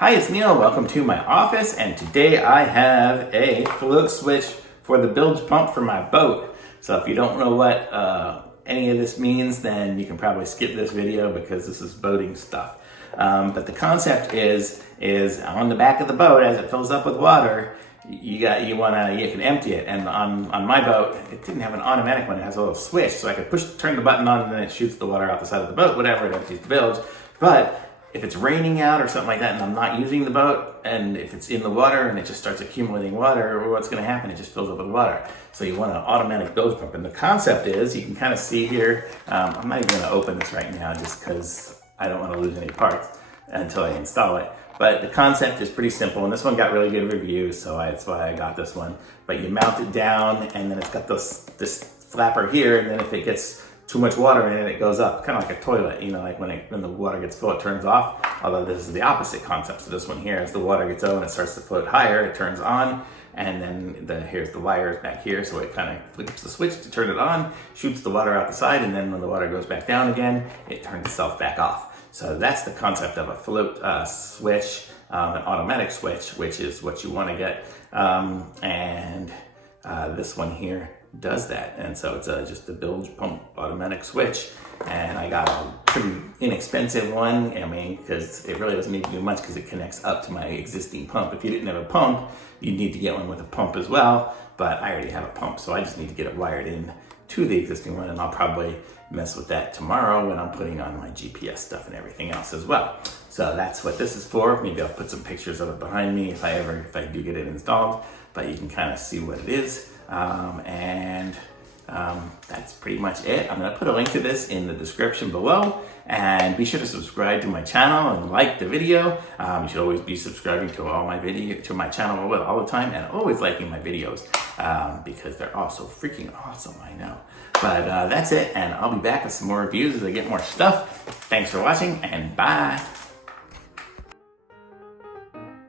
Hi, it's Neil. Welcome to my office, and today I have a float switch for the bilge pump for my boat. So if you don't know what any of this means, then you can probably skip this video because this is boating stuff. But the concept is on the back of the boat, as it fills up with water, you can empty it. And on my boat, it didn't have an automatic one. It has a little switch, so I could turn the button on, and then it shoots the water out the side of the boat. Whatever, it empties the bilge. But if it's raining out or something like that and I'm not using the boat, and if it's in the water and it just starts accumulating water, what's going to happen? It just fills up with water. So you want an automatic bilge pump. And the concept is, you can kind of see here, I'm not even going to open this right now just because I don't want to lose any parts until I install it. But the concept is pretty simple, and this one got really good reviews, so that's why I got this one. But you mount it down, and then it's got this flapper here, and then if it gets too much water in it, it goes up, kind of like a toilet, you know, like when the water gets full, it turns off. Although this is the opposite concept. So this one here, as the water gets over and it starts to float higher, it turns on, and then here's the wires back here, so it kind of flips the switch to turn it on, shoots the water out the side, and then when the water goes back down again, it turns itself back off. So that's the concept of a float switch, an automatic switch, which is what you want to get. This one here does that, and so it's just a bilge pump automatic switch, and I got a pretty inexpensive one. I mean, because it really doesn't need to do much because it connects up to my existing pump. If you didn't have a pump, you'd need to get one with a pump as well, but I already have a pump, so I just need to get it wired in to the existing one, and I'll probably mess with that tomorrow when I'm putting on my GPS stuff and everything else as well. So that's what this is for. Maybe I'll put some pictures of it behind me if I do get it installed, but you can kind of see what it is. That's pretty much it. I'm going to put a link to this in the description below, and be sure to subscribe to my channel and like the video. You should always be subscribing to my channel all the time, and always liking my videos because they're all so freaking awesome, I know. But that's it, and I'll be back with some more reviews as I get more stuff. Thanks for watching, and bye.